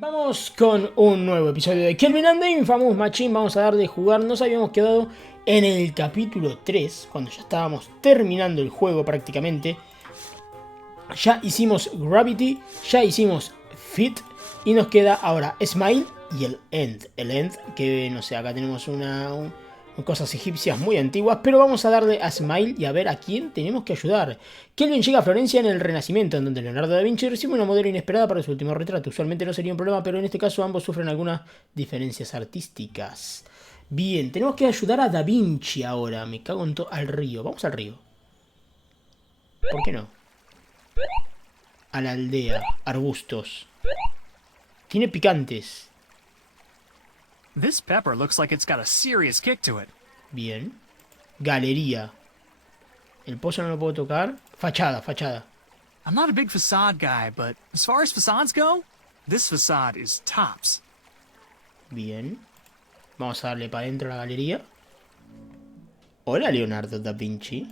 Vamos con un nuevo episodio de Kelvin and the Infamous Machine. Vamos a dar de jugar. Nos habíamos quedado en el capítulo 3, cuando ya estábamos terminando el juego prácticamente. Ya hicimos Gravity, ya hicimos Fit y nos queda ahora Smile y el End. El End, que no sé, acá tenemos cosas egipcias muy antiguas, pero vamos a darle a Smile y a ver a quién tenemos que ayudar. Kelvin llega a Florencia en el Renacimiento, en donde Leonardo da Vinci recibe una modelo inesperada para su último retrato. Usualmente no sería un problema, pero en este caso ambos sufren algunas diferencias artísticas. Bien, tenemos que ayudar a Da Vinci ahora. Me cago en todo. Al río, vamos al río. ¿Por qué no? A la aldea, arbustos. Tiene picantes. This pepper looks like it's got a serious kick to it. Bien. Galería. El pozo no lo puedo tocar. Fachada, fachada. I'm not a big facade guy, but as far as facades go, this facade is tops. Bien. Vamos a darle para adentro a la galería. Hola, Leonardo da Vinci.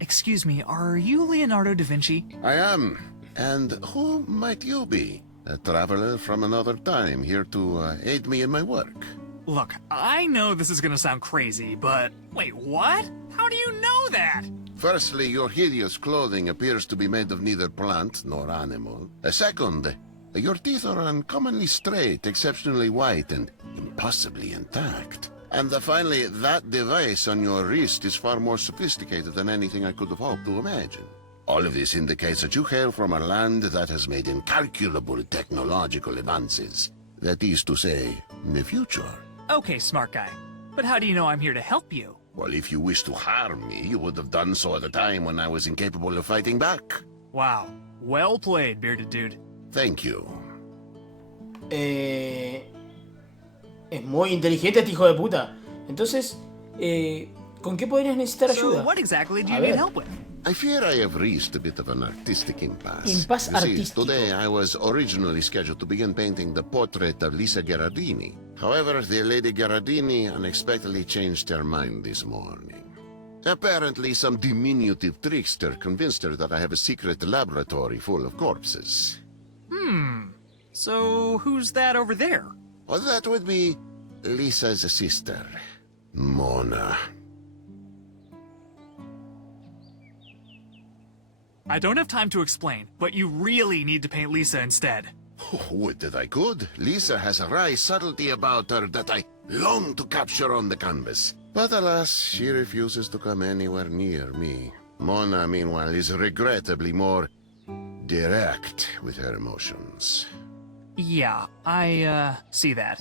Excuse me, are you Leonardo da Vinci? I am. And who might you be? A traveler from another time here to aid me in my work. Look, I know this is gonna sound crazy, but wait, what? How do you know that? Firstly, your hideous clothing appears to be made of neither plant nor animal. Second, your teeth are uncommonly straight, exceptionally white, and impossibly intact. And finally, that device on your wrist is far more sophisticated than anything I could have hoped to imagine. All of this indicates that you hail from a land that has made incalculable technological advances. That is to say, the future. Okay, smart guy. But how do you know I'm here to help you? Well, if you wish to harm me, you would have done so at a time when I was incapable of fighting back. Wow. Well played, bearded dude. Thank you. Es muy inteligente este hijo de puta. Entonces, ¿con qué podrías necesitar ayuda? So what exactly do you A need ver. help with? I fear I have reached a bit of an artistic impasse. Impasse You see, artístico. today I was originally scheduled to begin painting the portrait of Lisa Gherardini. However, the Lady Gherardini unexpectedly changed her mind this morning. Apparently, some diminutive trickster convinced her that I have a secret laboratory full of corpses. So who's that over there? Well, that would be Lisa's sister, Mona. I don't have time to explain, but you really need to paint Lisa instead. Would that I could. Lisa has a wry subtlety about her that I long to capture on the canvas. But alas, she refuses to come anywhere near me. Mona, meanwhile, is regrettably more direct with her emotions. Yeah, I, see that.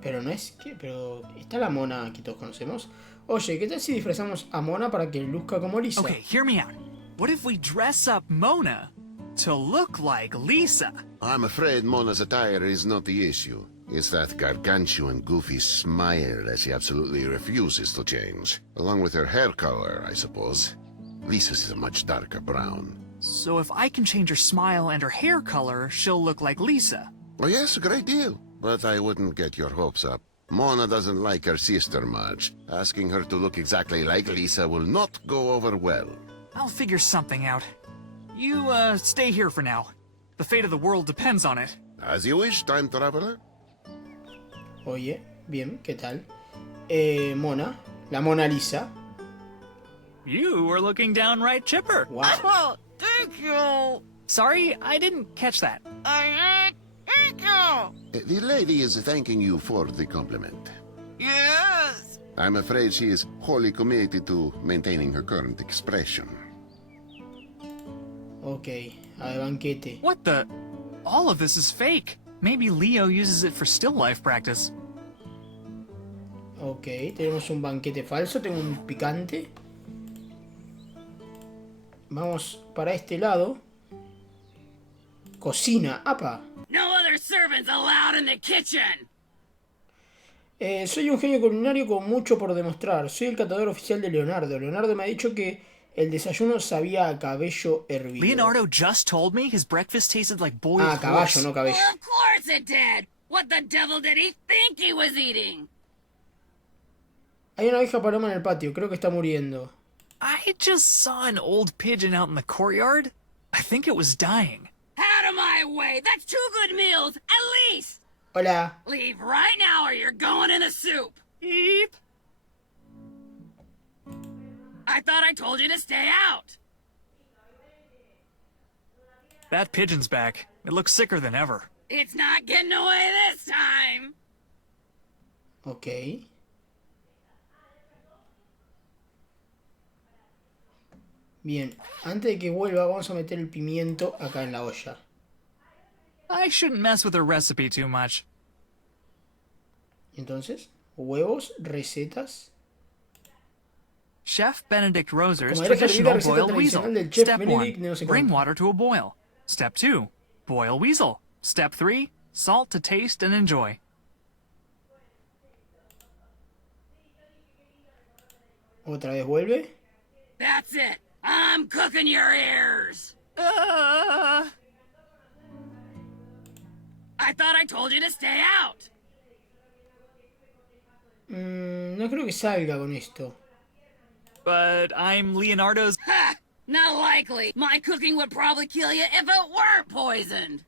Pero no es que... Pero está la Mona que todos conocemos. Oye, ¿qué tal si disfrazamos a Mona para que luzca como Lisa? Okay, hear me out. What if we dress up Mona to look like Lisa? I'm afraid Mona's attire is not the issue. It's that gargantuan, goofy smile that she absolutely refuses to change. Along with her hair color, I suppose. Lisa's is a much darker brown. So if I can change her smile and her hair color, she'll look like Lisa. Oh yes, a great deal. But I wouldn't get your hopes up. Mona doesn't like her sister much. Asking her to look exactly like Lisa will not go over well. I'll figure something out. You, stay here for now. The fate of the world depends on it. As you wish, time traveler. Oye, bien, ¿qué tal? Mona, la Mona Lisa. You are looking downright chipper. Wow. Oh, thank you. Sorry, I didn't catch that. Thank you. The lady is thanking you for the compliment. Yes. I'm afraid she is wholly committed to maintaining her current expression. Ok, a ver, banquete. What the? All of this is fake. Maybe Leo uses it for still life practice. Ok, tenemos un banquete falso, tengo un picante. Vamos para este lado. Cocina, apa. No other servants allowed in the kitchen. Soy un genio culinario con mucho por demostrar. Soy el catador oficial de Leonardo. Leonardo me ha dicho que el desayuno sabía a cabello hervido. Leonardo just told me his breakfast tasted like boiled horse. Caballo, no cabello. Well, of course it did. What the devil did he think he was eating? Hay una abeja paloma en el patio, creo que está muriendo. I just saw an old pigeon out in the courtyard. I think it was dying. Out of my my way. That's 2 good meals, at least. Hola. Leave right now or you're going in the soup. Eep. I thought I told you to stay out. That pigeon's back. It looks sicker than ever. It's not getting away this time. Ok. Bien, antes de que vuelva vamos a meter el pimiento acá en la olla. I shouldn't mess with her recipe too much. Entonces, huevos, recetas. Chef Benedict Roser's Como era traditional receta boiled tradicional weasel. del chef Step Benedict 1. de no sé Bring cuánto. water to a boil. Step 2. Boil weasel. Step 3. Salt to taste and enjoy. Otra vez vuelve. That's it. I'm cooking your ears. Uh, I thought I told you to stay out. No creo que salga con esto. but I'm Leonardo's... Ha! Not likely. My cooking would probably kill you if it weren't poisoned.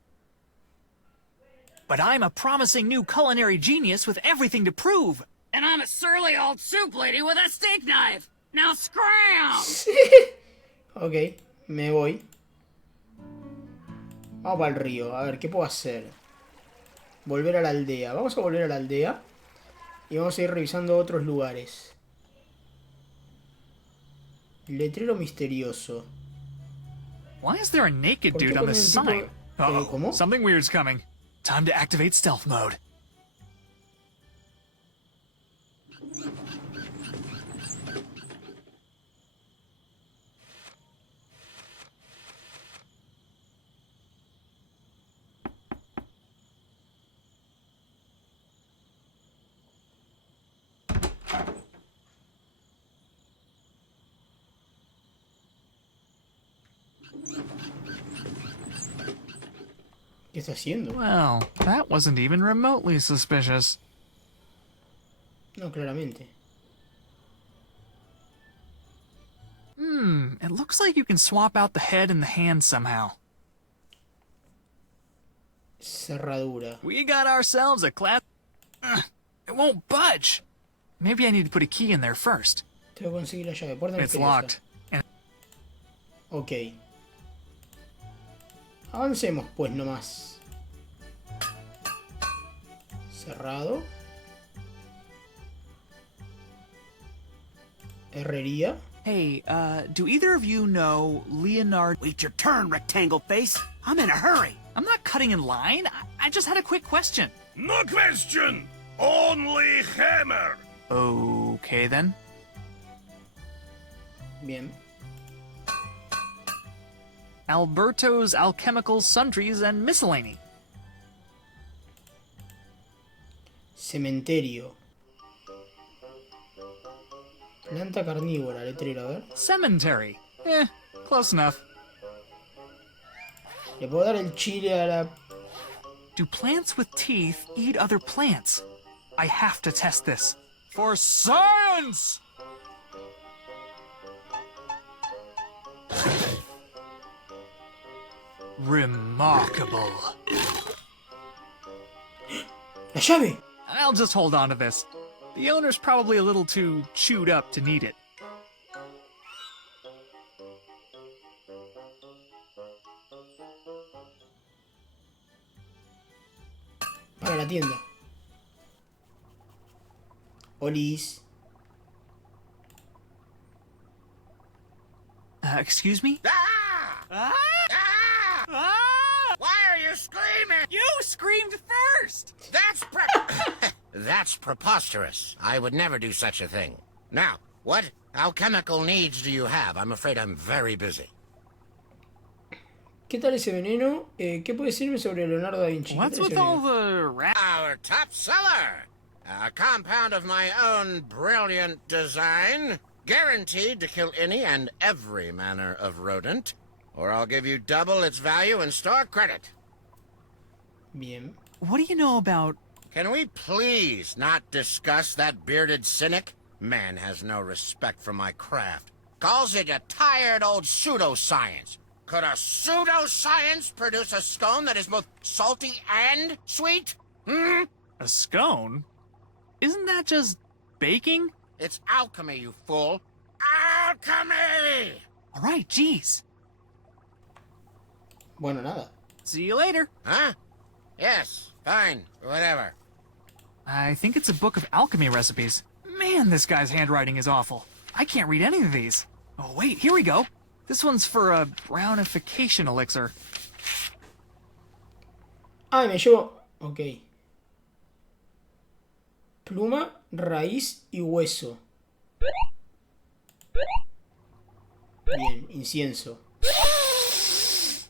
But I'm a promising new culinary genius with everything to prove. And I'm a surly old soup lady with a steak knife. Now scram! Ok, me voy. Vamos para el río. A ver, ¿qué puedo hacer? Volver a la aldea. Vamos a volver a la aldea. Y vamos a ir revisando otros lugares. Letrero misterioso. Why is there a naked ¿Por qué dude on ponen this un tipo- sign? Uh-oh, ¿Cómo? something weird's coming. Time to activate stealth mode. ¿Qué está haciendo? Well, that wasn't even remotely suspicious. No, claramente. It looks like you can swap out the head and the hand somehow. Cerradura. We got ourselves a class... It won't budge. Maybe I need to put a key in there first. Tengo que conseguir la llave. Puerta It's misteriosa. locked. And Ok. Avancemos pues nomás. Cerrado. Herrería. hey, do either of you know Leonardo... Wait your turn, rectangle face. I'm in a hurry. I'm not cutting in line. I just had a quick question. No question! Only hammer! Okay, then. Bien. Alberto's Alchemical Sundries and Miscellany. Cementerio. Planta carnívora, letrero, a ver. Cemetery. Close enough. Le puedo dar el chile a la... Do plants with teeth eat other plants? I have to test this. For science! Remarkable. ¡La llave! I'll just hold on to this. The owner's probably a little too chewed up to need it. Para la tienda. Olis. Excuse me? Why are you screaming? You screamed first! That's preposterous. I would never do such a thing. Now, what alchemical needs do you have? I'm afraid I'm very busy. ¿Qué tal ese veneno? ¿Qué puede decirme sobre Leonardo da Vinci? ¿Qué What's tal ese with all veneno? the rat? Our top seller! A compound of my own brilliant design, guaranteed to kill any and every manner of rodent, or I'll give you double its value in store credit. Bien. What do you know about... Can we please not discuss that bearded cynic? Man has no respect for my craft. Calls it a tired old pseudoscience. Could a pseudoscience produce a scone that is both salty and sweet? Hmm? A scone? Isn't that just baking? It's alchemy, you fool. Alchemy! All right, geez. Bueno, nada. See you later. Huh? Yes, fine, whatever. I think it's a book of alchemy recipes. Man, this guy's handwriting is awful. I can't read any of these. Oh, wait, here we go. This one's for a brownification elixir. Ah, me llevo... Ok. Pluma, raíz y hueso. Bien, incienso.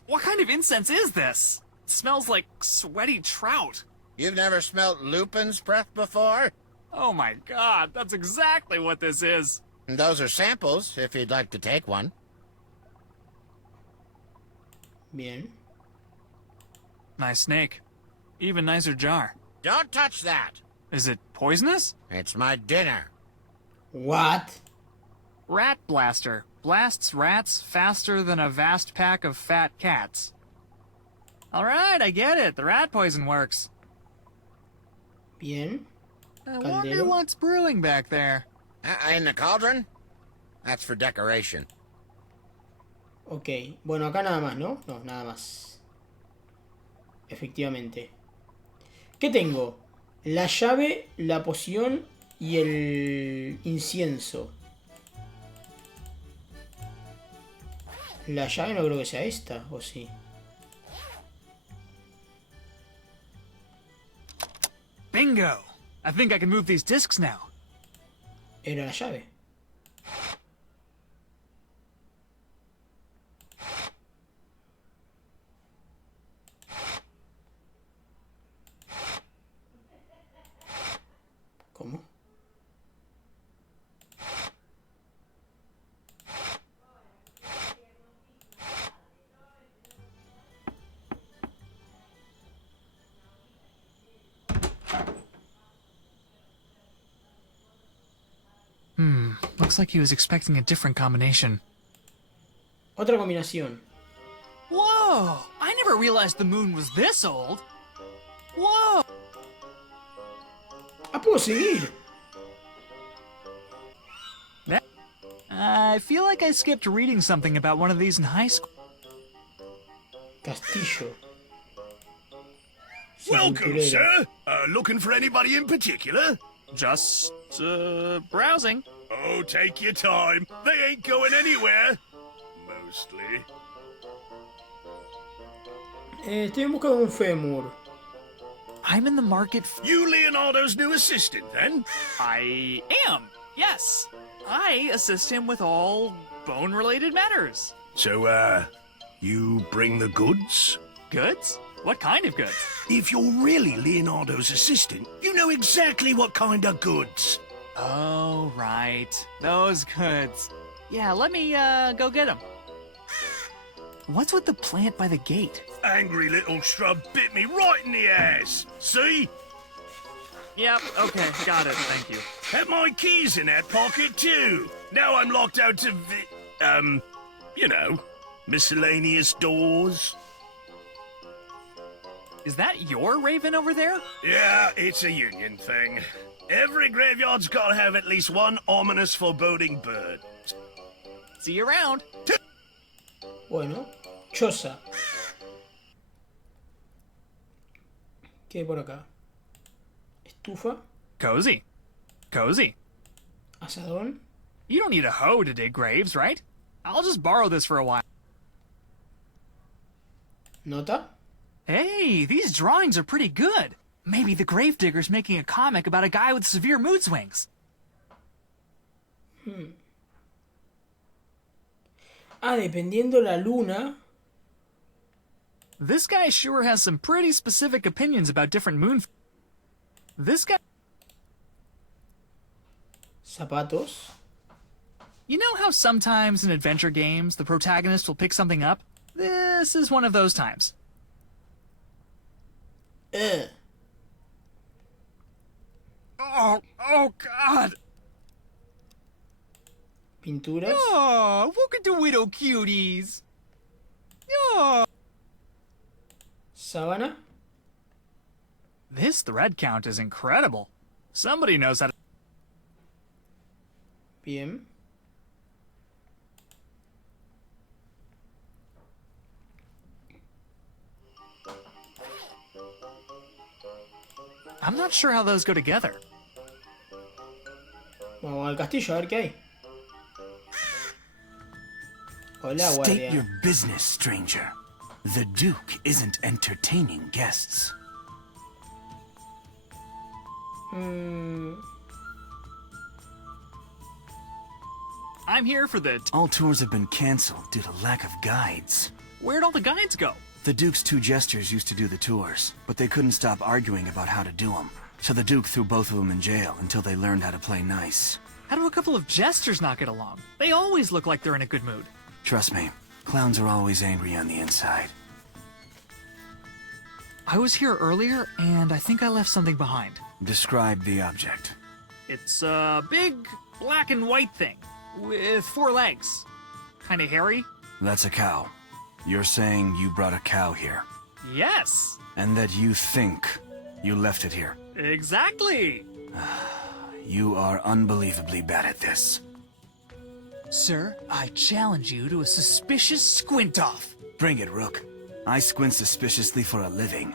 What kind of incense is this? It smells like sweaty trout. You've never smelt Lupin's breath before? Oh my god, that's exactly what this is. Those are samples, if you'd like to take one. Bien. Nice snake. Even nicer jar. Don't touch that. Is it poisonous? It's my dinner. What? Rat blaster. Blasts rats faster than a vast pack of fat cats. Alright, I get it. The rat poison works. Bien. I wonder Caldero. what's brewing back there. In the cauldron? That's for decoration. Ok. Bueno, acá nada más, ¿no? No, nada más. Efectivamente. ¿Qué tengo? La llave, la poción y el incienso. La llave no creo que sea esta, ¿o sí? Bingo! I think I can move these discs now. Era la llave. ¿Cómo? Looks like he was expecting a different combination. Otra combinación. Whoa! I never realized the moon was this old. Whoa! Ah, puedo seguir. I feel like I skipped reading something about one of these in high school. Castillo. Welcome, Sepulturero. sir. Looking for anybody in particular? Just, browsing. Oh, take your time. They ain't going anywhere. Mostly. Estoy en busca de un fémur. I'm in the market You Leonardo's new assistant, then? I am, yes. I assist him with all bone-related matters. So, you bring the goods? Goods? What kind of goods? If you're really Leonardo's assistant, you know exactly what kind of goods. Oh, right. Those goods. Yeah, let me, go get them. What's with the plant by the gate? Angry little shrub bit me right in the ass. See? Yep, okay, got it, thank you. Had my keys in that pocket, too. Now I'm locked out to you know, miscellaneous doors. Is that your raven over there? Yeah, it's a union thing. Every graveyard's gotta have at least one ominous, foreboding bird. See you around. Bueno, choza. ¿Qué hay por acá? Estufa, Cozy. Cozy. asadón. You don't need a hoe to dig graves, right? I'll just borrow this for a while. Nota. Hey, these drawings are pretty good. Maybe the gravedigger's making a comic about a guy with severe mood swings. Ah, dependiendo la luna. This guy sure has some pretty specific opinions about different moon... This guy... Zapatos. You know how sometimes in adventure games, the protagonist will pick something up? This is one of those times. Oh God! Pinturas. Oh, look at the widow cuties! Sábana. This thread count is incredible. Somebody knows how to... Bien. I'm not sure how those go together. Vamos al castillo a ver qué hay. Hola, State guardia. your business, stranger. The Duke isn't entertaining guests. I'm here for the... All tours have been cancelled due to lack of guides. Where'd all the guides go? The Duke's two jesters used to do the tours, but they couldn't stop arguing about how to do them. So the Duke threw both of them in jail until they learned how to play nice. How do a couple of jesters not get along? They always look like they're in a good mood. Trust me, clowns are always angry on the inside. I was here earlier, and I think I left something behind. Describe the object. It's a big black and white thing with 4 legs. Kinda hairy? That's a cow. You're saying you brought a cow here, Yes! and that you think you left it here. Exactly! You are unbelievably bad at this. Sir, I challenge you to a suspicious squint-off. Bring it, Rook. I squint suspiciously for a living,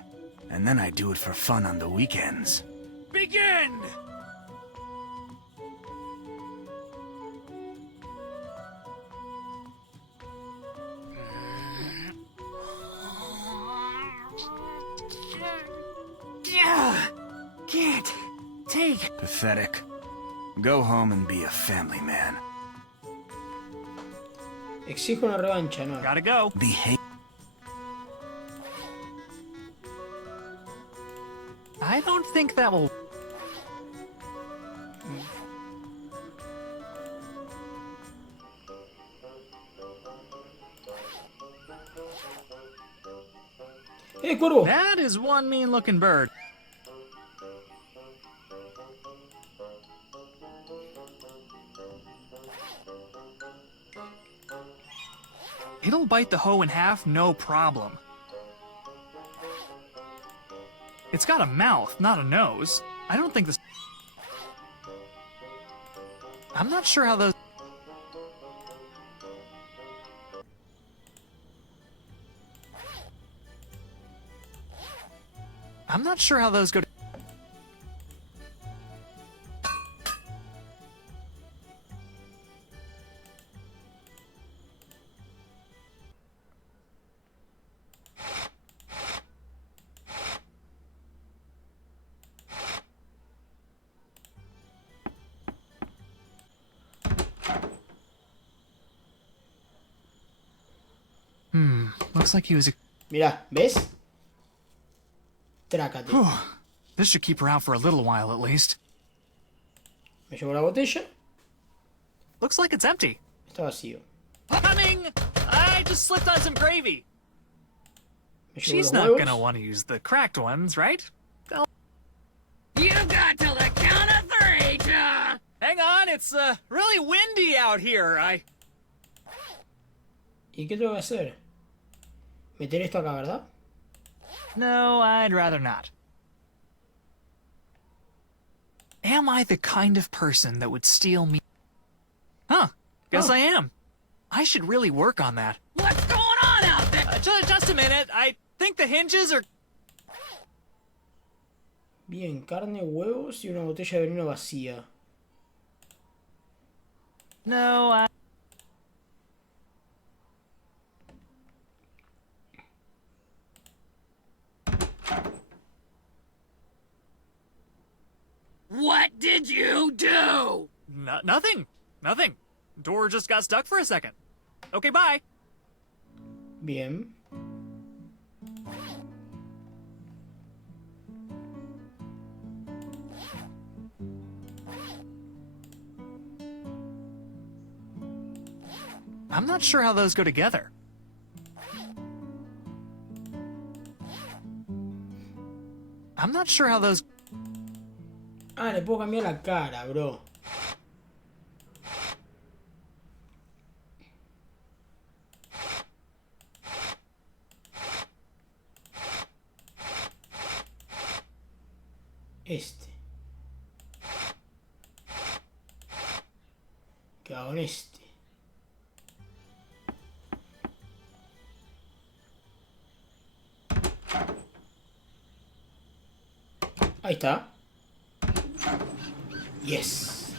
and then I do it for fun on the weekends. Begin! Can't take. Pathetic. Go home and be a family man. Exijo una revancha, no. Gotta go. Behave. I don't think that will... Cuervo! That is one mean-looking bird. It'll bite the hoe in half, no problem. It's got a mouth, not a nose. I don't think this... I'm not sure how those... I'm not sure how those go... Looks like he was a... Mirá, ¿ves? Trácate. This should keep her out for a little while at least. Me llevo la botella. Looks like it's empty. Está vacío. Coming! I just slipped on some gravy. Me llevo She's los not huevos. gonna want to use the cracked ones, right? You've got till the count of 3 to... Hang on, it's really windy out here. ¿Y qué tengo que hacer? Meter esto acá, ¿verdad? No, I'd rather not. Am I the kind of person that would steal me? Huh, guess I am. I should really work on that. What's going on out there? Just a minute, I think the hinges are... Bien, carne, huevos y una botella de vino vacía. No, I... What did you do? Nothing. Nothing. Door just got stuck for a second. Okay, bye. Bien. I'm not sure how those go together. I'm not sure how those... Ah, le puedo cambiar la cara, bro. Este. ¿Qué hago en este? Ahí está. Yes.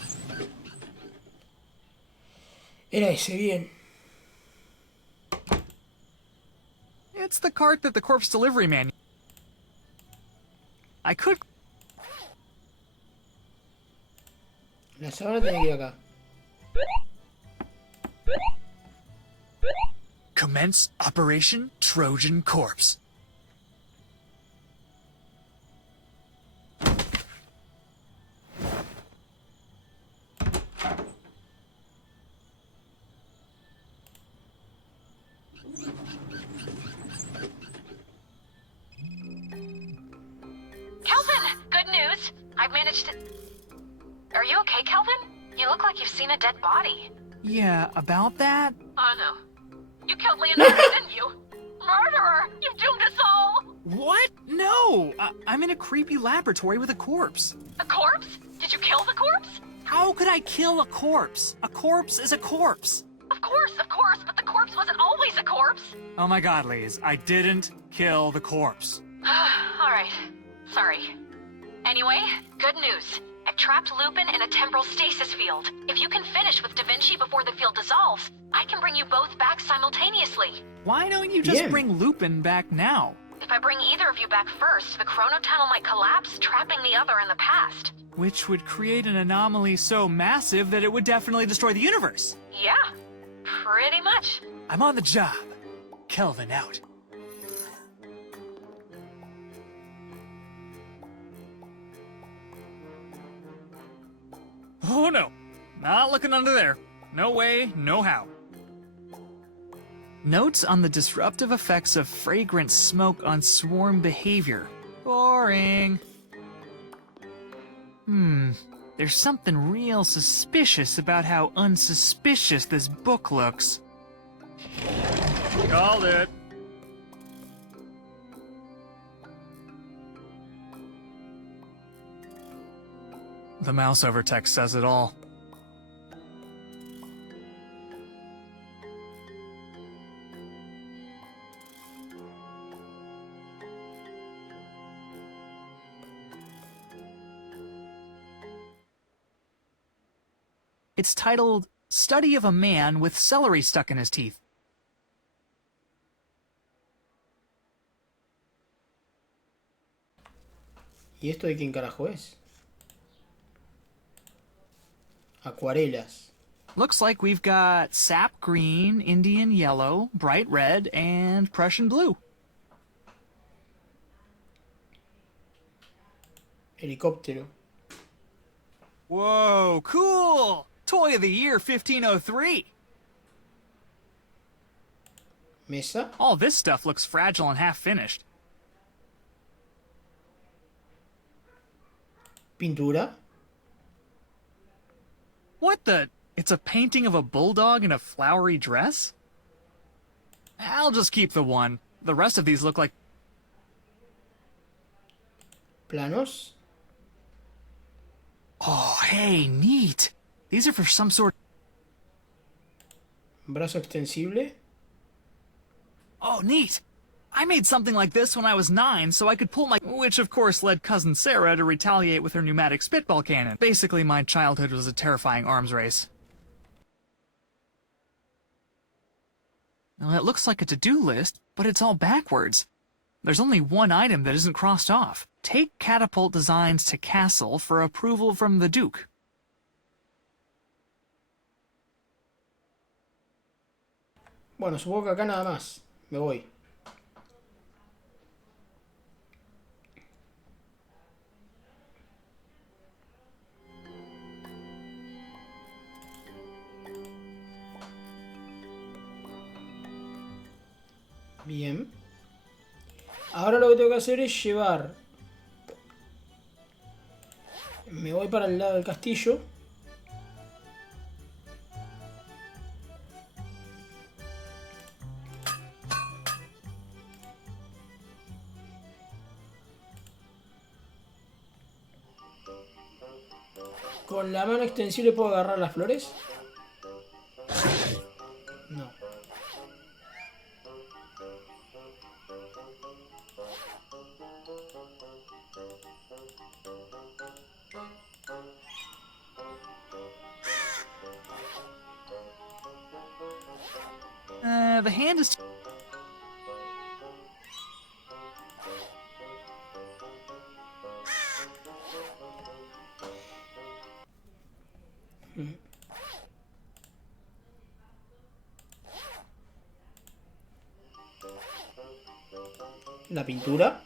Era ese, bien. It's the cart that the corpse delivery man... I could... La sábana tiene que ir acá. Commence Operation Trojan Corpse. Kelvin, good news. I've managed to... Are you okay, Kelvin? You look like you've seen a dead body. Yeah, about that? Oh, no. You killed Leonardo, didn't you? Murderer! You've doomed us all! What? No! I'm in a creepy laboratory with a corpse. A corpse? Did you kill the corpse? How could I kill a corpse? A corpse is a corpse. Of course, but the corpse wasn't always a corpse. Oh my god, Liz, I didn't kill the corpse. All right. Sorry. Anyway, good news. I've trapped Lupin in a temporal stasis field. If you can finish with Da Vinci before the field dissolves, I can bring you both back simultaneously. Why don't you just Yeah. bring Lupin back now? If I bring either of you back first, the chronotunnel might collapse, trapping the other in the past. Which would create an anomaly so massive that it would definitely destroy the universe. Yeah, pretty much. I'm on the job. Kelvin out. Oh no, not looking under there. No way, no how. Notes on the disruptive effects of fragrant smoke on swarm behavior. Boring. There's something real suspicious about how unsuspicious this book looks. Called it. The mouse over text says it all. It's titled, Study of a Man with Celery Stuck in His Teeth. ¿Y esto de quién carajo es? Acuarelas. Looks like we've got sap green, Indian yellow, bright red, and Prussian blue. Helicóptero. Whoa, cool! Toy of the Year 1503. Mesa. All this stuff looks fragile and half-finished. Pintura. What the? It's a painting of a bulldog in a flowery dress? I'll just keep the one. The rest of these look like... Planos. Oh, hey, neat. These are for some sort... Brazo extensible. Oh, neat. I made something like this when I was 9 so I could pull my... Which, of course, led Cousin Sarah to retaliate with her pneumatic spitball cannon. Basically, my childhood was a terrifying arms race. Now, it looks like a to-do list, but it's all backwards. There's only one item that isn't crossed off. Take catapult designs to castle for approval from the Duke. Bueno, supongo que acá nada más. Me voy. Bien. Ahora lo que tengo que hacer es llevar... Me voy para el lado del castillo. ¿Con la mano extensible puedo agarrar las flores? No. The hand is... La pintura.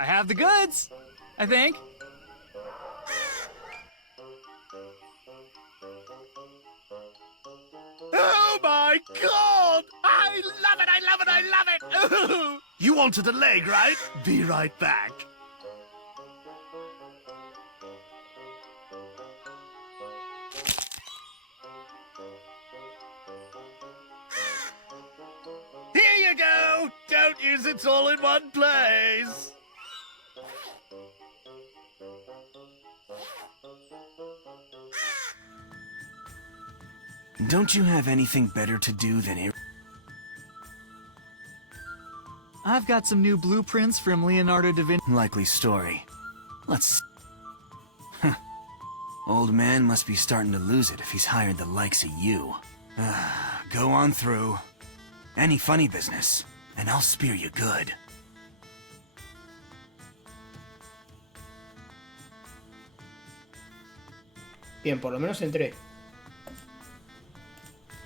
I have the goods, I think. Oh my god! I love it, I love it, I love it! Ooh. You wanted a leg, right? Be right back. Here you go! Don't use it all in one place! Don't you have anything better to do than... I've got some new blueprints from Leonardo da Vinci. Likely story. Let's... Huh. Old man must be starting to lose it if he's hired the likes of you. Go on through. Any funny business, and I'll spear you good. Bien, por lo menos entré.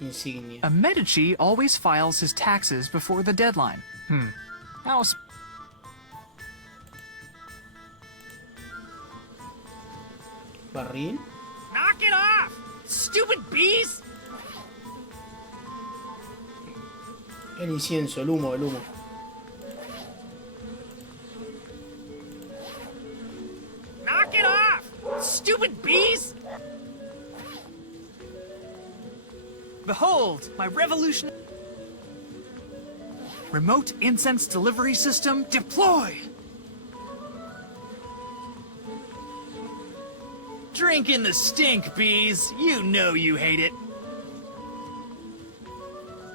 Insignia. A Medici always files his taxes before the deadline. How... Barril. Knock it off! Stupid bees! El incienso, el humo, el humo. Knock it off! Stupid bees! Behold, my revolution... Remote incense delivery system deploy! Drink in the stink, bees. You know you hate it.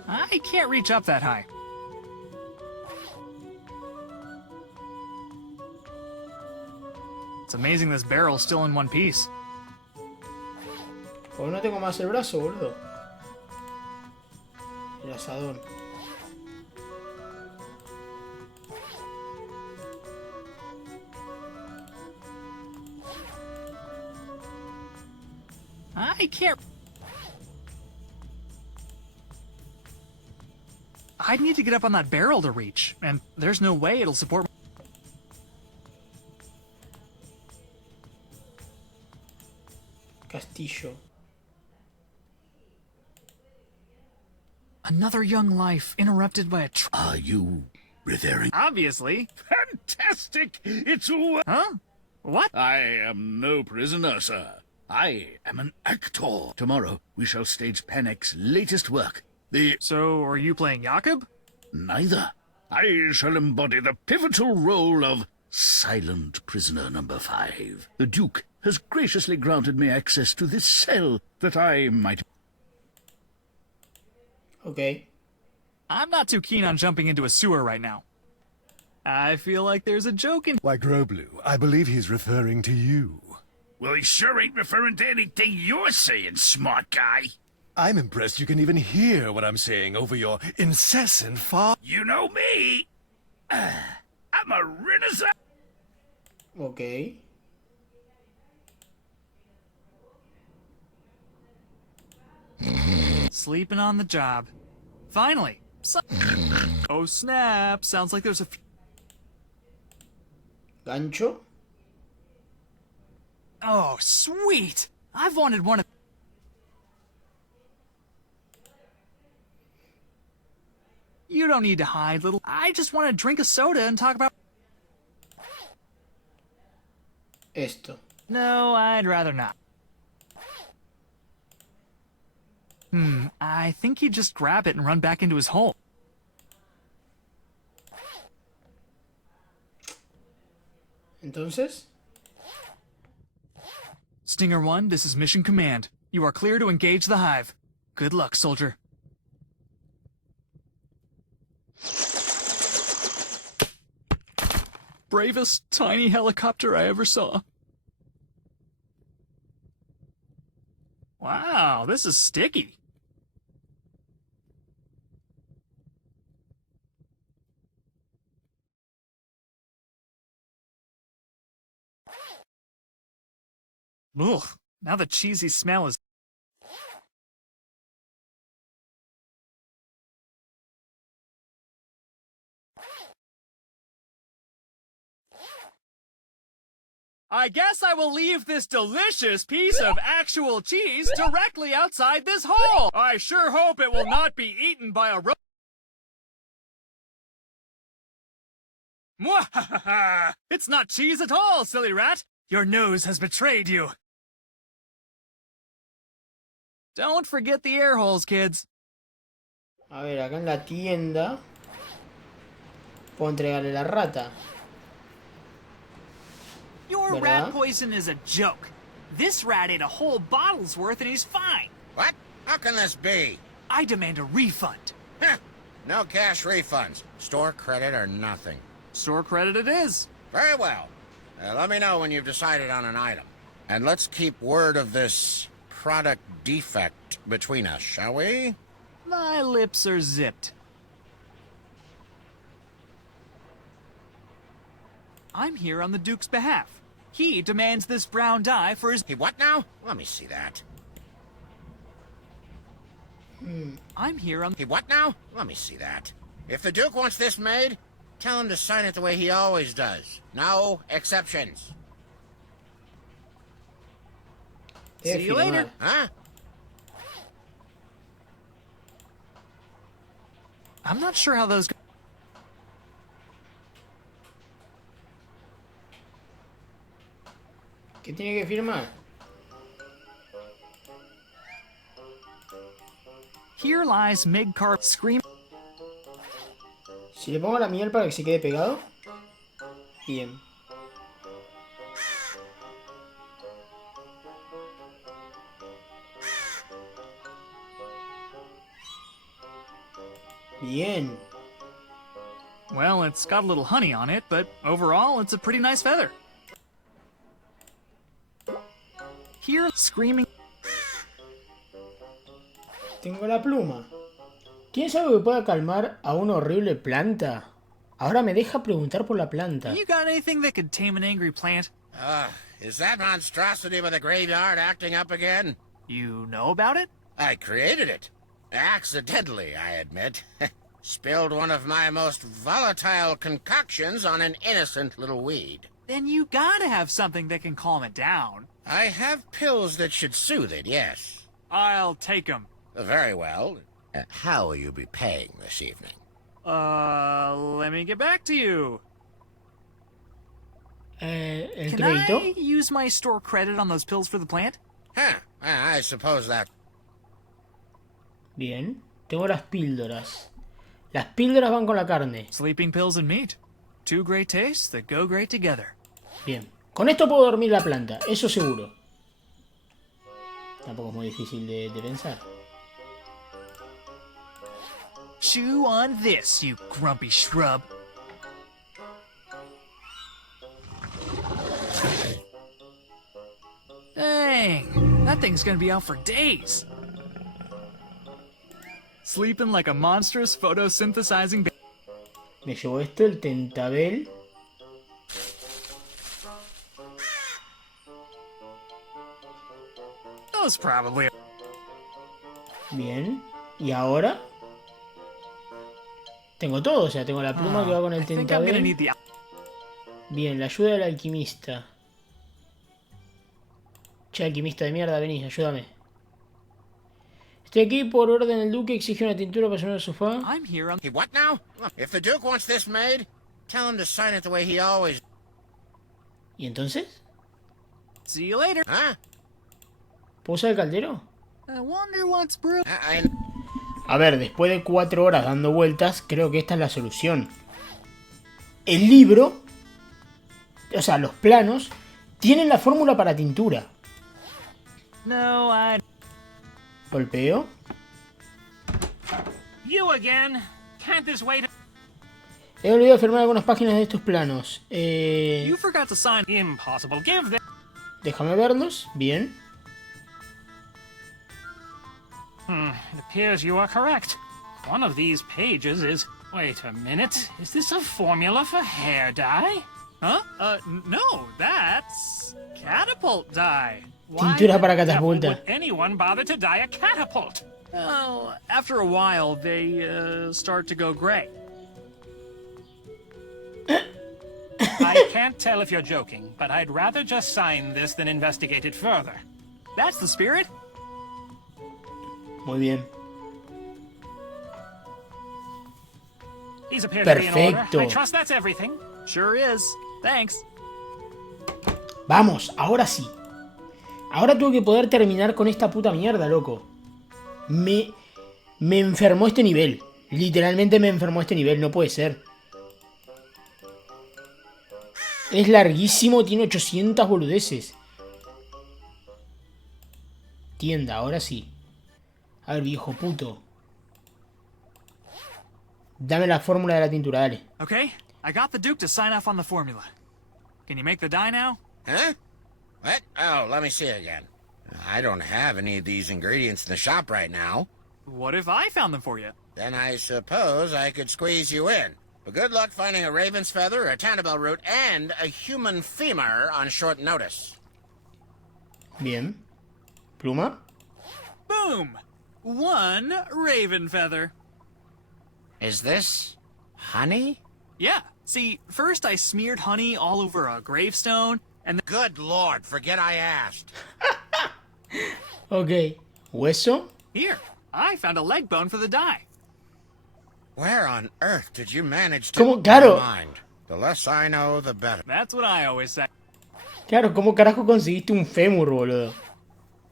I can't reach up that high. It's amazing this barrel's still in one piece. Porque no tengo más el brazo, boludo. El asadón. I can't... I'd need to get up on that barrel to reach, and there's no way it'll support... Castillo. Another young life interrupted by a... Are you referring? Obviously. Fantastic! It's Huh? What? I am no prisoner, sir. I am an actor. Tomorrow we shall stage Penek's latest work, the... So, are you playing Jakob? Neither. I shall embody the pivotal role of Silent Prisoner Number 5. The Duke has graciously granted me access to this cell that I might... Ok. I'm not too keen on jumping into a sewer right now. I feel like there's a joke in... Why, Groblu, I believe he's referring to you. Well, he sure ain't referring to anything you're saying, smart guy. I'm impressed you can even hear what I'm saying over your incessant You know me. I'm a renaissance... Ok. Sleeping on the job. Finally. Oh, snap. Sounds like there's a... Gancho. Oh, sweet. I've wanted one of... You don't need to hide, little... I just want to drink a soda and talk about... Esto. No, I'd rather not. I think he'd just grab it and run back into his hole. Entonces. Stinger 1, this is Mission Command. You are clear to engage the hive. Good luck, soldier. Bravest tiny helicopter I ever saw. Wow, this is sticky. Ugh, now the cheesy smell is... I guess I will leave this delicious piece of actual cheese directly outside this hole. I sure hope it will not be eaten by a Mwahaha! It's not cheese at all, silly rat. Your nose has betrayed you. Don't forget the air holes, kids. A ver, acá en la tienda puedo entregarle la rata. Your ¿Verdad? rat poison is a joke. This rat ate a whole bottle's worth and he's fine. What? How can this be? I demand a refund. Heh. No cash refunds. Store credit or nothing. Store credit it is. Very well. Let me know when you've decided on an item. And let's keep word of this product defect between us, shall we? My lips are zipped. I'm here on the Duke's behalf. He demands this brown dye for his... He what now? Let me see that. I'm here on... He what now? Let me see that. If the Duke wants this made, tell him to sign it the way he always does. No exceptions. See you later. Huh? I'm not sure how those... ¿Qué tiene que firmar? Here lies Midcar scream... Si le pongo la miel para que se quede pegado. Bien. Bien. Well, it's got a little honey on it, but overall, it's a pretty nice feather. Here, screaming... Tengo la pluma. ¿Tienes algo que pueda calmar a una horrible planta? Ahora me deja preguntar por la planta. You got anything that could tame an angry plant? Is that monstrosity with a graveyard acting up again? You know about it? I created it. Accidentally, I admit. Spilled one of my most volatile concoctions on an innocent little weed. Then you gotta have something that can calm it down. I have pills that should soothe it, yes. I'll take them. Very well. How will you be paying this evening? Let me get back to you. El Can crédito. I use my store credit on those pills for the plant? Huh. I suppose that... Bien. Tengo las píldoras. Las píldoras van con la carne. Sleeping pills and meat. Two great tastes that go great together. Bien. Con esto puedo dormir la planta, eso seguro. Tampoco es muy difícil de pensar. Chew on this, you grumpy shrub. Dang, that thing's gonna be out for days. Sleeping like a monstrous photosynthesizing... Me llevo esto, el tentabel. Those probably... Bien. ¿Y ahora? Tengo todo, o sea, tengo la pluma que va con el I think I'm gonna need tentabel. the... Bien, la ayuda del alquimista. Che, alquimista de mierda, vení, ayúdame. Estoy aquí por orden del duque, exige una tintura para llenar el sofá. I'm here on... He what now? If the Duke wants this made, tell him to sign it the way he always... ¿Y entonces? See you later. Huh? ¿Puedo usar el caldero? I wonder what's brewing. A ver, después de 4 horas dando vueltas, creo que esta es la solución. El libro, o sea, los planos, tienen la fórmula para tintura. No, I... Golpeo. You again. Can't this wait? He olvidado firmar algunas páginas de estos planos. You forgot to sign... Impossible. Give them. Déjame verlos. Bien. It appears you are correct. One of these pages is... Wait a minute. Is this a formula for hair dye? Huh? No, that's... catapult dye. Why Tintura para the devil catapulta. would anyone bother to dye a catapult? Well, after a while, they, start to go gray. I can't tell if you're joking, but I'd rather just sign this than investigate it further. That's the spirit. Muy bien. These appear to be in order. Perfecto. I trust that's everything. Sure is. Thanks. Vamos, ahora sí. Ahora tengo que poder terminar con esta puta mierda, loco. Me enfermó este nivel. Literalmente me enfermó este nivel, no puede ser. Es larguísimo, tiene 800 boludeces. Tienda, ahora sí. A ver, viejo puto. Dame la fórmula de la tintura, dale. Okay, I got the Duke to sign off on the formula. Can you make the dye now? Huh? What? Oh, let me see again. I don't have any of these ingredients in the shop right now. What if I found them for you? Then I suppose I could squeeze you in. But good luck finding a raven's feather, a tannabell root, and a human femur on short notice. Bien. Pluma. Boom! One raven feather. Is this honey? Yeah. See, first I smeared honey all over a gravestone, and then... Good Lord, forget I asked. Ok. Hueso. Here, I found a leg bone for the dye. Where on earth did you manage to... ¿Cómo? Claro. Never mind. The less I know, the better. That's what I always say. Claro, ¿cómo carajo conseguiste un fémur, boludo?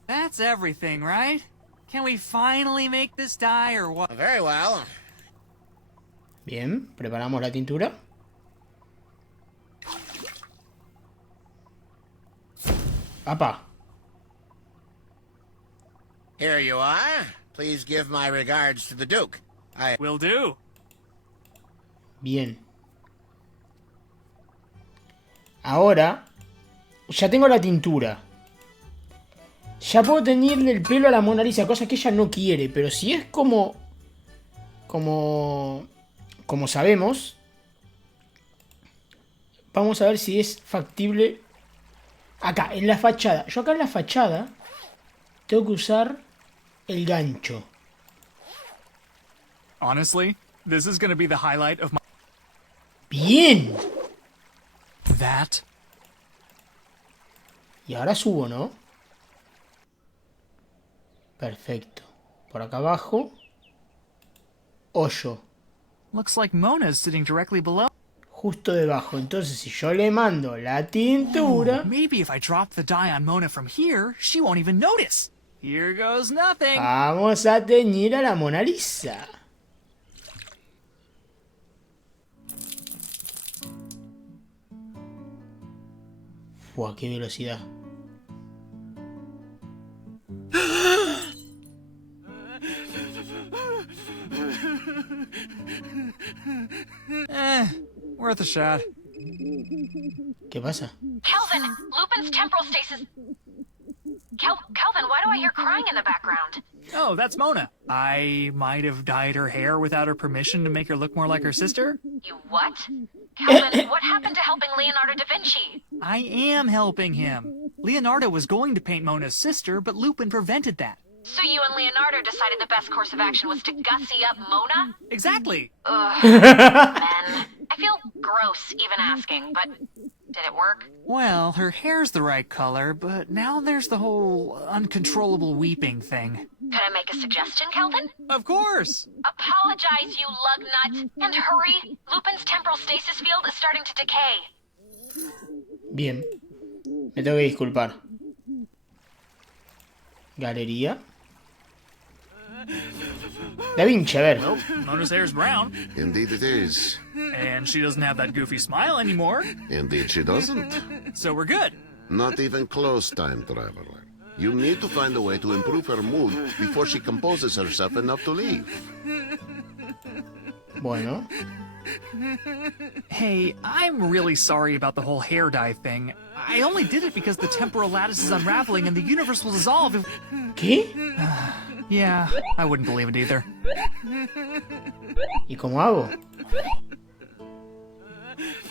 That's everything, right? Can we finally make this dye or what? Very well. Bien, preparamos la tintura. Apa. Here you are. Please give my regards to the Duke. Will do. Bien. Ahora, ya tengo la tintura. Ya puedo teñirle el pelo a la Mona Lisa, cosa que ella no quiere. Pero si es como sabemos, vamos a ver si es factible. Acá, en la fachada. Yo acá en la fachada tengo que usar el gancho. Honestly, this is gonna be the highlight of my... Bien. That. Y ahora subo, ¿no? Perfecto. Por acá abajo. Hoyo. Looks like Mona's sitting directly below. Justo debajo. Entonces, si yo le mando la tintura... Maybe if I drop the dye on Mona from here, she won't even notice. Here goes nothing. Vamos a teñir a la Mona Lisa. Buah, qué velocidad. Worth a shot. ¿Qué pasa? Kelvin, Lupin's temporal stasis... Kelvin, why do I hear crying in the background? Oh, that's Mona. I might have dyed her hair without her permission to make her look more like her sister. You what? Kelvin, what happened to helping Leonardo da Vinci? I am helping him. Leonardo was going to paint Mona's sister, but Lupin prevented that. So you and Leonardo decided the best course of action was to gussy up Mona? Exactly. Ugh, men. I feel gross even asking, but did it work? Well, her hair's the right color, but now there's the whole uncontrollable weeping thing. Could I make a suggestion, Kelvin? Of course. Apologize, you lug nut, and hurry. Lupin's temporal stasis field is starting to decay. Bien. Me tengo que disculpar. Galería. Da Vinci, a ver. Nope, Mona's hair's brown. Indeed it is. And she doesn't have that goofy smile anymore. Indeed she doesn't. So we're good. Not even close, time traveler. You need to find a way to improve her mood before she composes herself enough to leave. Bueno. Hey, I'm really sorry about the whole hair dye thing. I only did it because the temporal lattice is unraveling and the universe will dissolve if... ¿Qué? Yeah, I wouldn't believe it either. ¿Y cómo hago?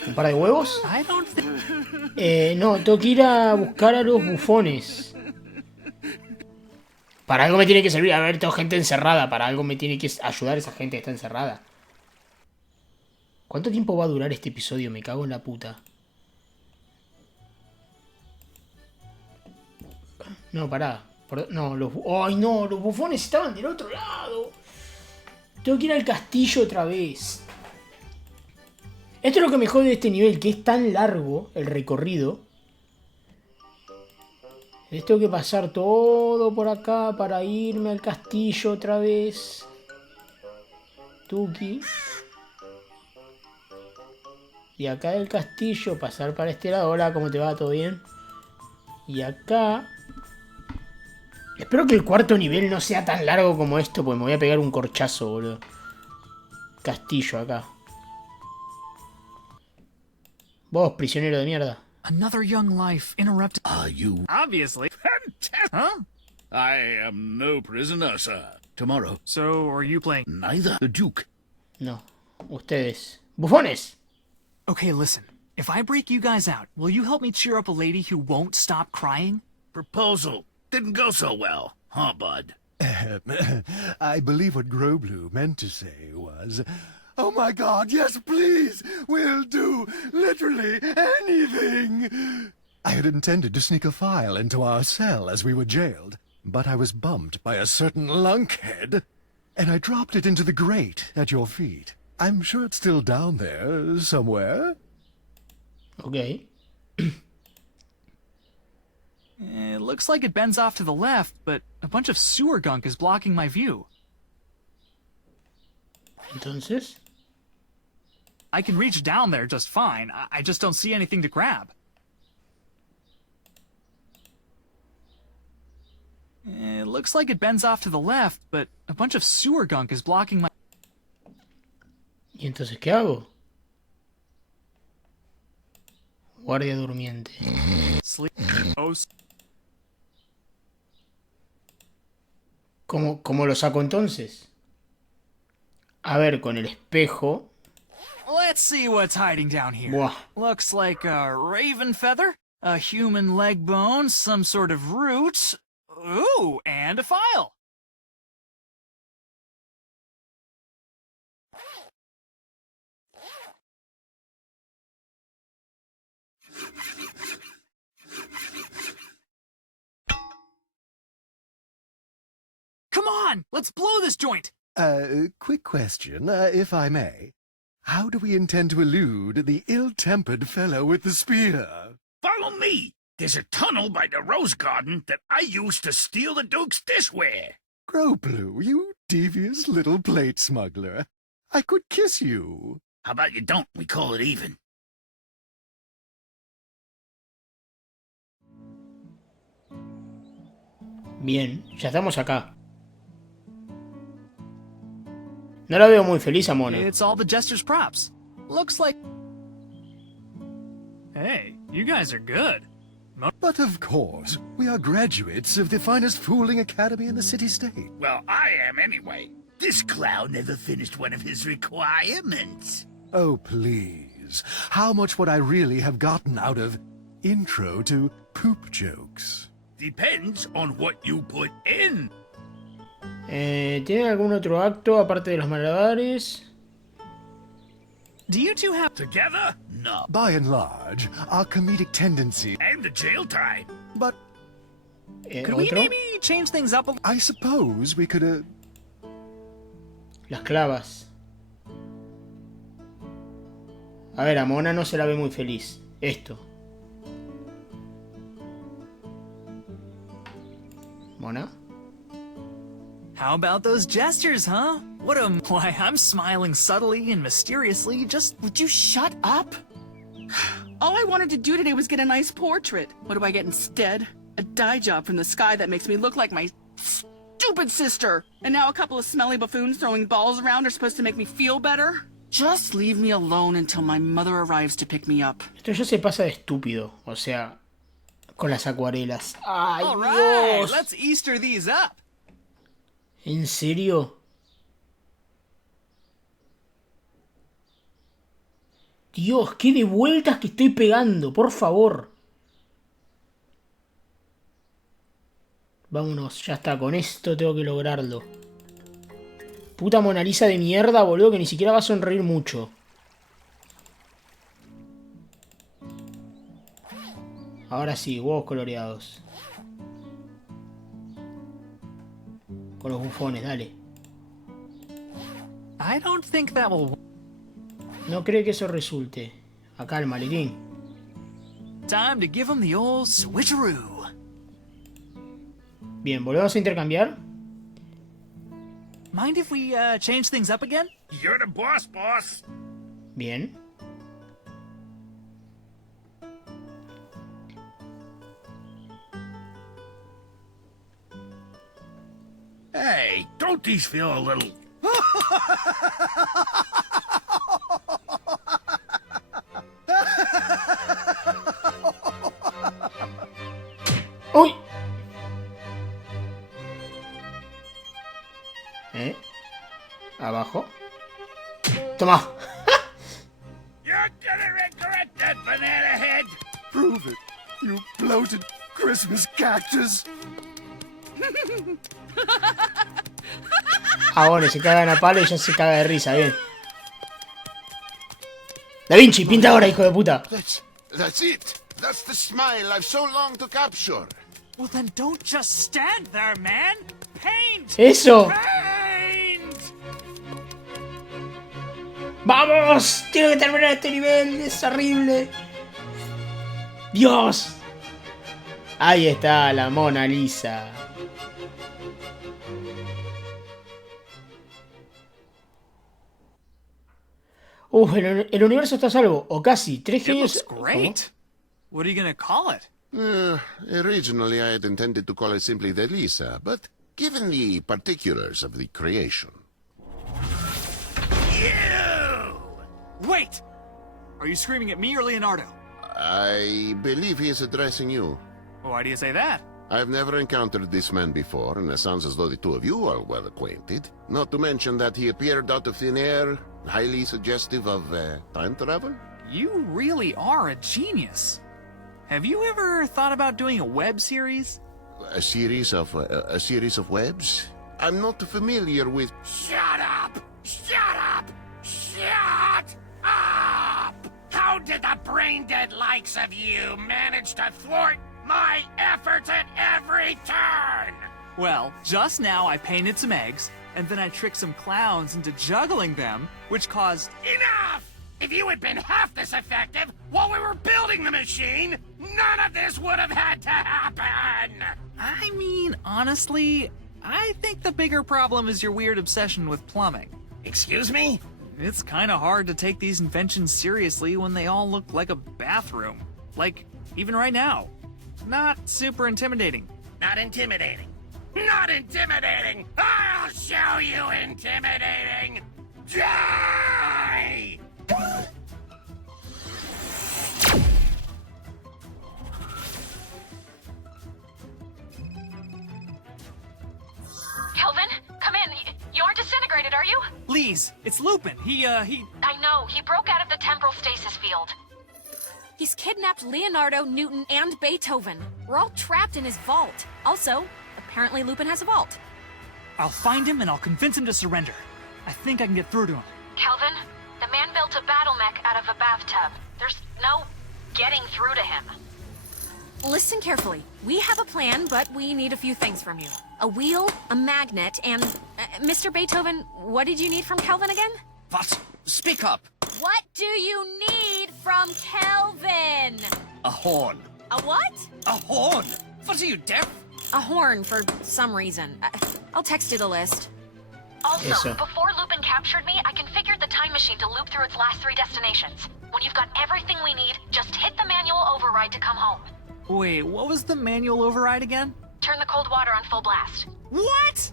¿Un par de huevos? I don't think... No, tengo que ir a buscar a los bufones. Para algo me tiene que servir. A ver, tengo gente encerrada. Para algo me tiene que ayudar esa gente que está encerrada. ¿Cuánto tiempo va a durar este episodio? Me cago en la puta. No, pará. No, ¡ay, no! Los bufones estaban del otro lado. Tengo que ir al castillo otra vez. Esto es lo que me jode de este nivel, que es tan largo el recorrido. Les tengo que pasar todo por acá para irme al castillo otra vez. Tuki. Y acá del castillo pasar para este lado. Hola, ¿cómo te va? ¿Todo bien? Y acá... Espero que el cuarto nivel no sea tan largo como esto, porque me voy a pegar un corchazo, boludo. Castillo acá. Vos, prisionero de mierda. Another young life interrupted... Are you? Obviously. Fantastic! Huh? I am no prisoner, sir. Tomorrow. So, are you playing... Neither. The Duke. No. Ustedes. ¡Bufones! Okay, listen. If I break you guys out, will you help me cheer up a lady who won't stop crying? Proposal. Didn't go so well, huh, bud? I believe what Groblu meant to say was, "Oh my God, yes, please! We'll do literally anything!" I had intended to sneak a file into our cell as we were jailed, but I was bumped by a certain lunkhead, and I dropped it into the grate at your feet. I'm sure it's still down there somewhere. Ok. It looks like it bends off to the left, but a bunch of sewer gunk is blocking my view. Entonces... I can reach down there just fine. I just don't see anything to grab. It looks like it bends off to the left, but a bunch of sewer gunk is blocking my... ¿Y entonces qué hago? Guardia durmiente. Sleep. Oh, ¿Cómo lo saco entonces? A ver, con el espejo. let's see what's hiding down here. Buah. Looks like a raven feather, a human leg bone, some sort of root. Ooh, and a file. Come on, let's blow this joint. Quick question, if I may. How do we intend to elude the ill-tempered fellow with the spear? Follow me! There's a tunnel by the rose garden that I used to steal the Duke's dishware. Groblu, you devious little plate smuggler. I could kiss you. How about you don't? We call it even. Bien, ya estamos acá. No la veo muy feliz a Mona. It's all the jester's props. Looks like... Hey, you guys are good. But of course, we are graduates of the finest fooling academy in the city-state. Well, I am anyway. This clown never finished one of his requirements. Oh, please. How much would I really have gotten out of intro to poop jokes? Depends on what you put in. ¿Tienen algún otro acto aparte de los malabares? Do you two have... Together? No. By and large, our comedic tendency... And the jail time. But Could we maybe change things up a... I suppose we could, Las clavas. A ver, a Mona no se la ve muy feliz. Esto. Mona. How about those gestures, huh? What a... Why, I'm smiling subtly and mysteriously, just... Would you shut up? All I wanted to do today was get a nice portrait. What do I get instead? A dye job from the sky that makes me look like my stupid sister. And now a couple of smelly buffoons throwing balls around are supposed to make me feel better? Just leave me alone until my mother arrives to pick me up. Esto ya se pasa de estúpido, o sea, con las acuarelas. ¡Ay, All right, Dios! let's Easter these up. ¿En serio? Dios, qué de vueltas que estoy pegando, por favor. Vámonos, ya está, con esto tengo que lograrlo. Puta Mona Lisa de mierda, boludo, que ni siquiera va a sonreír mucho. Ahora sí, huevos coloreados. Con los bufones, dale. I don't think that will... No cree que eso resulte. Acá el maletín. Time to give him the old switcheroo. Bien, ¿volvemos a intercambiar? Mind if we change things up again? You're the boss, boss. Bien. Hey, don't these feel a little... ¡Uy! Abajo. Toma. You're gonna regret that, banana head. Prove it, you bloated Christmas cactus. Ah, bueno, se cagan a palo y ya se caga de risa, bien. Da Vinci, pinta ahora, hijo de puta. That's it. That's the smile I've so longed to capture. Well, then don't just stand there, man. Paint! ¡Eso! Paint! ¡Vamos! Tengo que terminar este nivel, es horrible. ¡Dios! Ahí está la Mona Lisa. El universo está a salvo, o casi. Tres It genios... looks great. What are you gonna call it? Originally, I had intended to call it simply the Lisa, but given the particulars of the creation... Wait! Are you screaming at me or Leonardo? I believe he is addressing you. Why do you say that? I've never encountered this man before, and it sounds as though the two of you are well acquainted. Not to mention that he appeared out of thin air, highly suggestive of time travel. You really are a genius. Have you ever thought about doing a web series? A series of webs? I'm not familiar with... Shut up! Shut up! Shut up! How did the brain-dead likes of you manage to thwart my efforts at every turn? Well, just now I painted some eggs, and then I tricked some clowns into juggling them, which caused... Enough! If you had been half this effective while we were building the machine, none of this would have had to happen! I mean, honestly, I think the bigger problem is your weird obsession with plumbing. Excuse me? It's kinda hard to take these inventions seriously when they all look like a bathroom. Like, even right now. Not super intimidating. Not intimidating. Not intimidating! I'll show you intimidating! Die! Kelvin, come in. You aren't disintegrated, are you? Please, it's Lupin. He... I know. He broke out of the temporal stasis field. He's kidnapped Leonardo, Newton, and Beethoven. We're all trapped in his vault. Also, apparently Lupin has a vault. I'll find him and I'll convince him to surrender. I think I can get through to him. Kelvin, the man built a battle mech out of a bathtub. There's no getting through to him. Listen carefully. We have a plan, but we need a few things from you. A wheel, a magnet, and... Mr. Beethoven, what did you need from Kelvin again? What? Speak up! What do you need from Kelvin? A horn. A what? A horn? What are you, deaf? A horn, for some reason. I'll text you the list. Also, before Lupin captured me, I configured the time machine to loop through its last 3 destinations. When you've got everything we need, just hit the manual override to come home. Wait, what was the manual override again? Turn the cold water on full blast. What?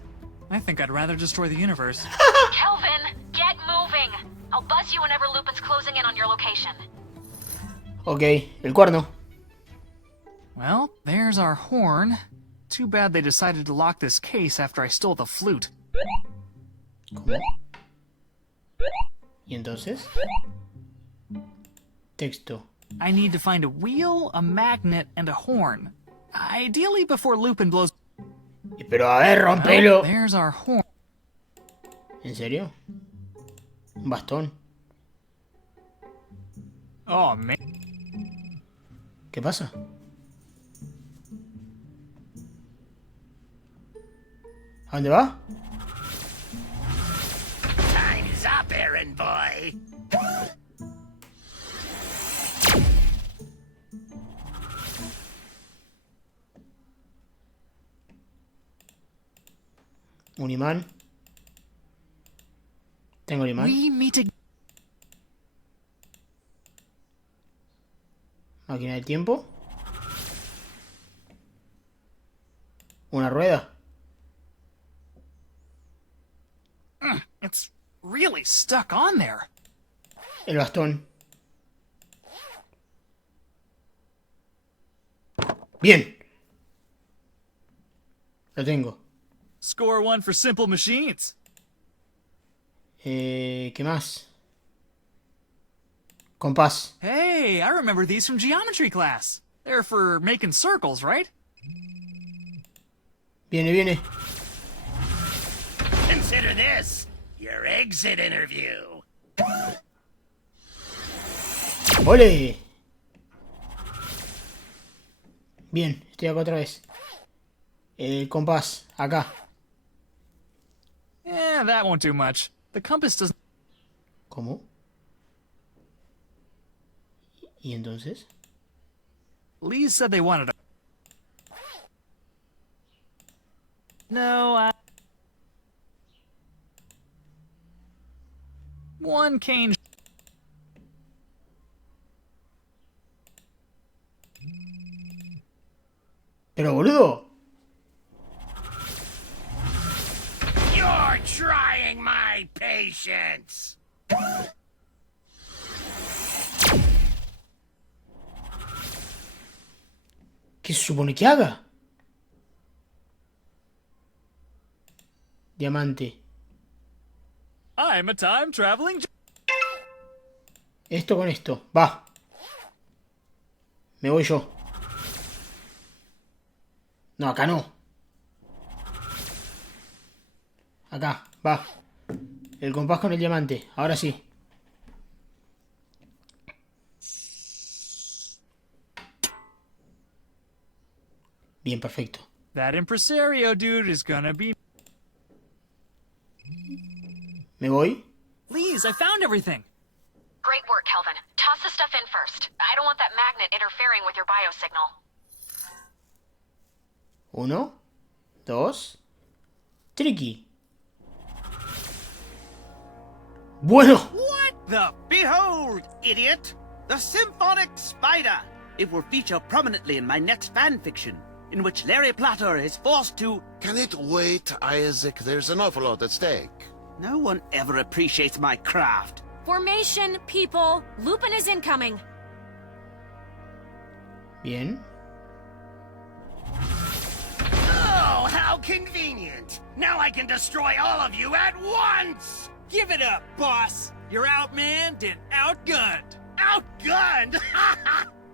I think I'd rather destroy the universe. Kelvin, get moving. I'll buzz you whenever Lupin's closing in on your location. Ok, el cuerno. Well, there's our horn. Too bad they decided to lock this case after I stole the flute. ¿Cómo? ¿Y entonces? Texto. I need to find a wheel, a magnet, and a horn. Ideally before Lupin blows... Pero a ver, rompelo. Well, there's our horn. ¿En serio? Un bastón. Oh, man. ¿Qué pasa? ¿A dónde va? Time's up, errand boy. Un imán. Tengo el imán. We meet again. Máquina del tiempo. Una rueda. It's really stuck on there. El bastón. Bien. Lo tengo. Score one for simple machines. ¿Qué más? Compás. Hey, I remember these from geometry class. They're for making circles, right? Viene, viene. Consider this your exit interview. ¡Ole! Bien, estoy acá otra vez. El compás, acá. That won't do much. The compass doesn't... ¿Cómo? ¿Y entonces? Lee said they wanted a... No, one cane... Pero boludo. You're trying my patience. ¿Qué se supone que haga? Diamante. I'm a time traveling... Esto con esto. Va. Me voy yo. No, acá no. Acá, va. El compás con el diamante. Ahora sí. Bien, perfecto. That impresario dude is gonna be... ¿Me voy? Please, I found everything. Great work, Kelvin. Toss the stuff in first. I don't want that magnet interfering with your biosignal. 1, 2. Tricky. Bueno. What the? Behold, idiot! The symphonic spider! It will feature prominently in my next fanfiction, in which Larry Platter is forced to... Can it wait, Isaac? There's an awful lot at stake. No one ever appreciates my craft. Formation, people. Lupin is incoming. Bien. Oh, how convenient! Now I can destroy all of you at once! Give it up, boss. You're outmanned and outgunned. Outgunned?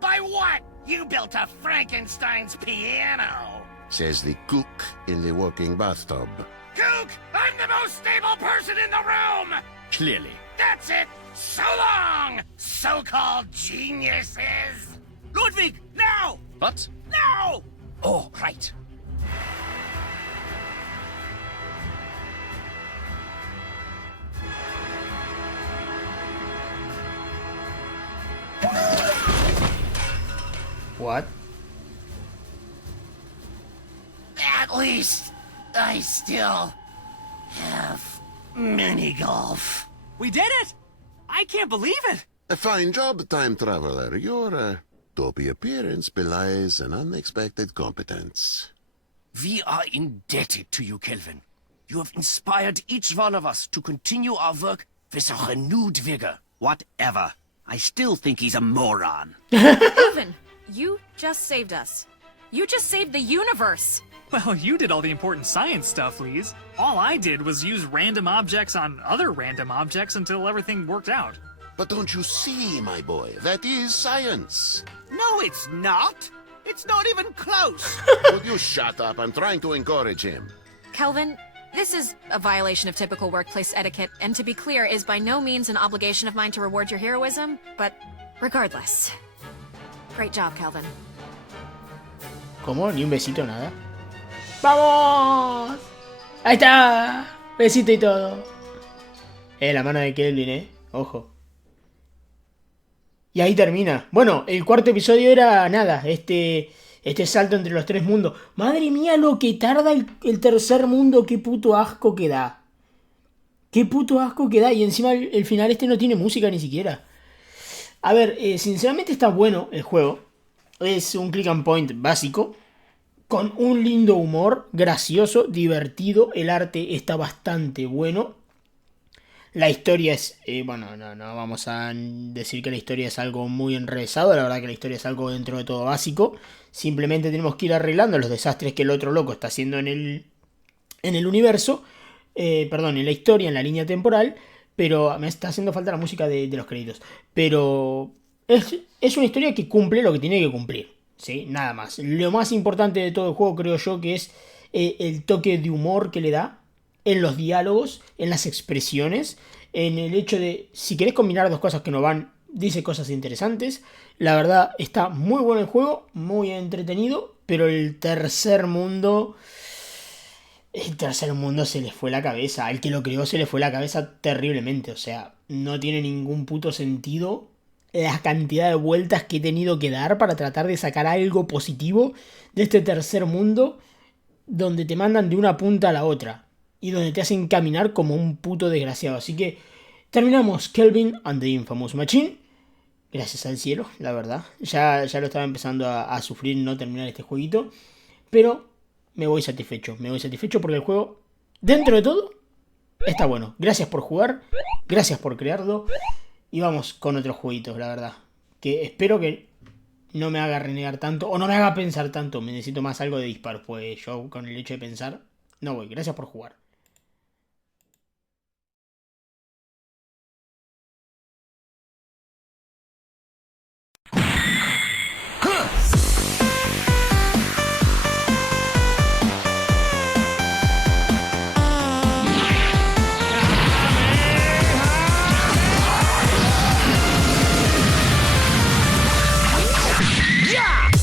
By what? You built a Frankenstein's piano! Says the cook in the working bathtub. Cook! I'm the most stable person in the room! Clearly. That's it! So long, so-called geniuses! Ludwig, now! What? Now! Oh, right. What? At least, I still have mini-golf. We did it! I can't believe it! A fine job, time traveler. You're Dopey appearance belies an unexpected competence. We are indebted to you, Kelvin. You have inspired each one of us to continue our work with a renewed vigor. Whatever. I still think he's a moron. Kelvin, you just saved us. You just saved the universe. Well, you did all the important science stuff, Lise. All I did was use random objects on other random objects until everything worked out. But don't you see, my boy, that is science. No, it's not. It's not even close. Would you shut up? I'm trying to encourage him. Kelvin, this is a violation of typical workplace etiquette, and to be clear, is by no means an obligation of mine to reward your heroism, but regardless. Great job, Kelvin. ¿Cómo? Ni un besito, nada. ¡Vamos! ¡Ahí está! Besito y todo. La mano de Kelvin, ojo. Y ahí termina. Bueno, el cuarto episodio era nada. Este salto entre los tres mundos. Madre mía, lo que tarda el tercer mundo. Qué puto asco que da. Qué puto asco que da. Y encima el final no tiene música ni siquiera. A ver, sinceramente está bueno el juego. Es un click and point básico. Con un lindo humor. Gracioso, divertido. El arte está bastante bueno. La historia es... bueno, no vamos a decir que la historia es algo muy enrevesado. La verdad que la historia es algo dentro de todo básico. Simplemente tenemos que ir arreglando los desastres que el otro loco está haciendo en el universo. Perdón, en la historia, en la línea temporal. Pero me está haciendo falta la música de los créditos. Pero es una historia que cumple lo que tiene que cumplir. ¿Sí? Nada más. Lo más importante de todo el juego creo yo que es el toque de humor que le da. En los diálogos, en las expresiones, en el hecho de, si querés combinar dos cosas que no van, dice cosas interesantes. La verdad, está muy bueno el juego, muy entretenido, pero el tercer mundo se le fue la cabeza. Al que lo creó se le fue la cabeza terriblemente. O sea, no tiene ningún puto sentido la cantidad de vueltas que he tenido que dar para tratar de sacar algo positivo de este tercer mundo, donde te mandan de una punta a la otra. Y donde te hacen caminar como un puto desgraciado. Así que terminamos Kelvin and the Infamous Machine. Gracias al cielo, la verdad. Ya lo estaba empezando a sufrir no terminar este jueguito. Pero me voy satisfecho. Me voy satisfecho porque el juego, dentro de todo, está bueno. Gracias por jugar. Gracias por crearlo. Y vamos con otros jueguitos, la verdad. Que espero que no me haga renegar tanto. O no me haga pensar tanto. Me necesito más algo de disparos. Pues yo con el hecho de pensar no voy. Gracias por jugar.